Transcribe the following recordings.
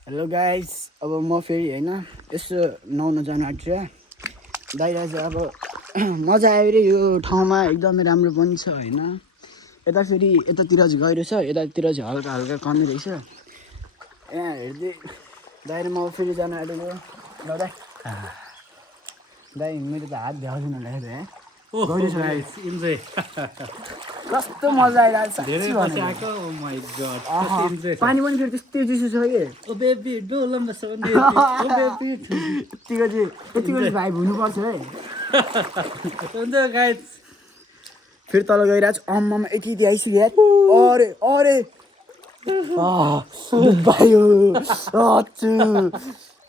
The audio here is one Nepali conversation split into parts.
हेलो गाइस, अब म फेरि होइन यसो नुहाउन जानु आँट्छु बाहिर चाहिँ अब मजा आयो रे। यो ठाउँमा एकदमै राम्रो पनि छ होइन। यता फेरि यतातिर चाहिँ गहिरो छ, यतातिर चाहिँ हल्का हल्का कमी रहेछ। यहाँ हेर्दै बाहिर म फेरि जानु आँटेको ल दाइ। दाइ मेरो त हात भ्याउँदैन होला है। गहिरो छ गाइस, इन्जोय। कस्तो मजा आइरहेको छ धेरै पछि आएको। ओ माय गॉड, कति इन्जोय छ। पानी पनि फेरि त्यस्तै चिसो छ कि ओ बेबी डोलम बस बेबी। ओ बेबी यतिको चाहिँ भाइ हुनुपर्छ है। हुन्छ गाइस, फेरि तल गइरहेको छु। अम्मामा यति आइसक्यो यार। अरे अरे डुबायो अचु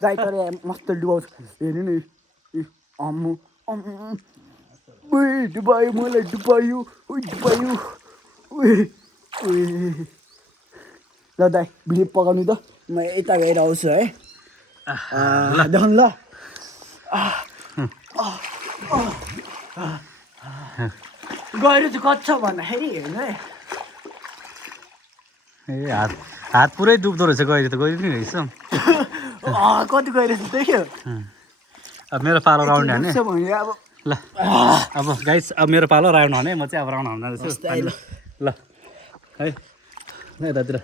दाइ तर मस्त डुबाउँछ। हेर्नु नि अम्मु अम्मु डुबायो, मलाई डुबायो डुबायो। ल दाइ भिडियो पकाउनु त, म यता गएर आउँछु है। देखाउनु ल। गहिरो चाहिँ कति छ भन्दाखेरि हेर्नु है। ए हात पुरै डुब्दो रहेछ। गहिरो त गहिरो नै रहेछ। कति गहिरो छ देख्यो। अब मेरो पालो राउन्ड हाने भने अब ल। अब गाइस, अब मेरो पालो राउन्ड हाने। म चाहिँ अब राउन्ड हान्न रहेछु ल है। ल यतातिर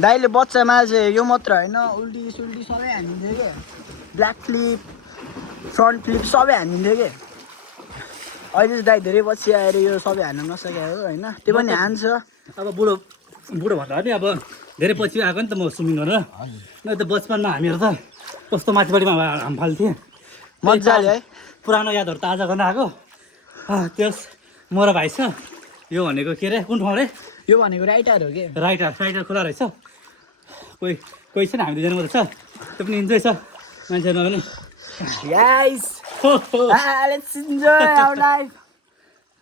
दाइले बच्चामा चाहिँ यो मात्र होइन, उल्टी सुल्टी सबै हानिदिन्थ्यो कि। ब्ल्याक फ्लिप, फ्रन्ट फ्लिप सबै हानिदिन्थ्यो कि। अहिले चाहिँ दाइ धेरै पछि आएर यो सबै हान्न नसकेको हो होइन। त्यो पनि हान्छ। अब बुढो भन्दा नि अब धेरै पछि आएको नि त म स्विमिङ गर्न। न त बचपनमा हामीहरू त कस्तो माथिबारीमा हाम फाल्थेँ। मजाले है। पुरानो यादहरू ताजा गर्न आएको। त्यस म र भाइ छ। यो भनेको के अरे, कुन ठाउँ अरे? यो भनेको राइटर हो कि। राइटर खोला रहेछ। कोही छैन, हामी दुईजना मात्रै छ। त्यो पनि इन्जोय छ मान्छेहरू पनि। Guys let's enjoy our life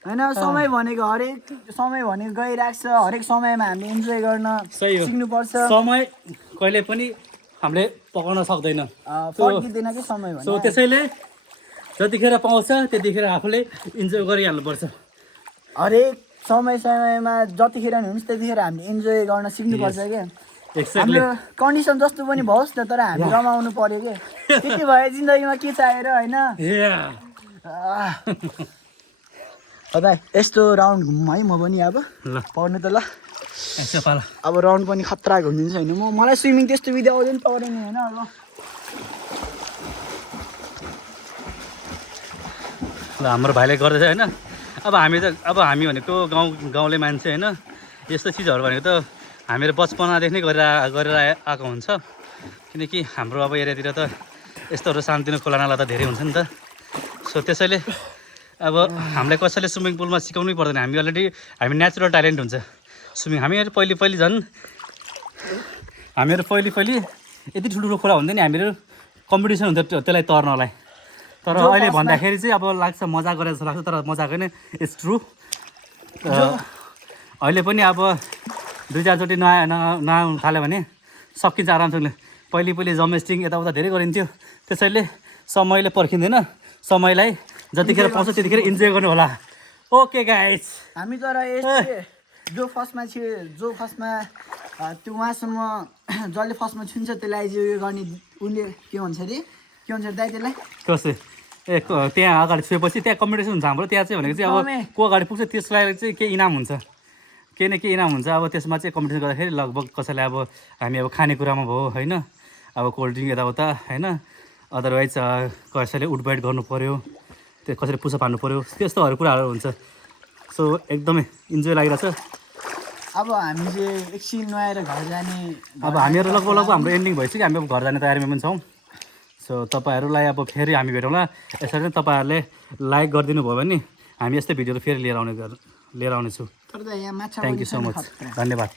होइन। समय भनेको हरेक समय भनेको गइरहेको छ। हरेक समयमा हामीले इन्जोय गर्न सही हो। सिक्नुपर्छ। समय कहिले पनि हामीले पकाउन सक्दैन। फर्किँदैन कि समय सो भने। त्यसैले जतिखेर पाउँछ त्यतिखेर आफूले इन्जोय गरिहाल्नुपर्छ। हरेक समयमा जतिखेर नि हुन्छ त्यतिखेर हामीले इन्जोय गर्न सिक्नुपर्छ क्या। एक्ज्याक्टली। हाम्रो कन्डिसन जस्तो पनि भओस् न, तर हामी रमाउनु पर्यो क्या। त्यति भयो जिन्दगीमा के चाहिएर होइन। दाइ यस्तो राउन्ड घुम है म पनि अब ल पढ्नु त ल। यसो पाला। अब राउन्ड पनि खतरा घुमिदिन्छ होइन। मलाई स्विमिङ त्यस्तो विधि आउँदैन पौडेन होइन। ल हाम्रो भाइले गर्दैछ होइन। अब हामी भनेको गाउँले मान्छे होइन। यस्तो चिजहरू भनेको त हामीहरू बचपनादेखि नै गरेर आएको हुन्छ। किनकि हाम्रो अब एरियातिर त यस्तोहरू सानोतिनो खोलानाला त धेरै हुन्छ नि त। सो त्यसैले अब हामीलाई कसैले स्विमिङ पुलमा सिकाउनै पर्दैन। हामी नेचुरल ट्यालेन्ट हुन्छ स्विमिङ। हामीहरू पहिले यति ठुल्ठुलो खोला हुन्थ्यो नि, हामीहरू कम्पिटिसन हुन्थ्यो त्यसलाई तर्नलाई। तर अहिले भन्दाखेरि चाहिँ अब लाग्छ मजा गरेर जस्तो लाग्छ, तर मजाको नै इट्स ट्रु। अहिले पनि अब 2-4चोटि नआउनु थाल्यो भने सकिन्छ आरामसँगले। पहिले जमेस्टिङ यताउता धेरै गरिन्थ्यो। त्यसैले समयले पर्खिँदैन। समयलाई जतिखेर पाउँछ त्यतिखेर इन्जोय गर्नु होला। ओके गाइस, हामी तर जो फर्स्टमा त्यो उहाँसम्म जसले फर्स्टमा छुन्छ त्यसलाई चाहिँ उयो गर्ने उसले के भन्छ अरे, के भन्छ दाइ त्यसलाई? कसै त्यहाँ अगाडि छुएपछि त्यहाँ कम्पिटिसन हुन्छ हाम्रो। त्यहाँ चाहिँ भनेको चाहिँ अब को अगाडि पुग्छ त्यसलाई चाहिँ केही इनाम हुन्छ, केही न केही इनाम हुन्छ। अब त्यसमा चाहिँ कम्पिटिसन गर्दाखेरि लगभग कसैलाई अब हामी अब खानेकुरामा भयो होइन, अब कोल्ड ड्रिङ्क यताउता होइन, अदरवाइज कसैले उठबाइट गर्नु पऱ्यो, त्यो कसैले पुसअप हान्नु पऱ्यो, त्यस्तोहरू कुराहरू हुन्छ। सो एकदमै इन्जोय लागिरहेछ। अब हामी चाहिँ एकछिन नुहाएर घर जाने। अब हामीहरू लगभग हाम्रो एन्डिङ भइसक्यो। हामी अब घर जाने तयारीमा पनि छौँ। सो तपाईँहरूलाई अब फेरि हामी भेटौँला। यसरी नै तपाईँहरूले लाइक गरिदिनु भयो भने हामी यस्तै भिडियोहरू फेरि लिएर आउनेछु। थ्याङ्क यू सो मच, धन्यवाद।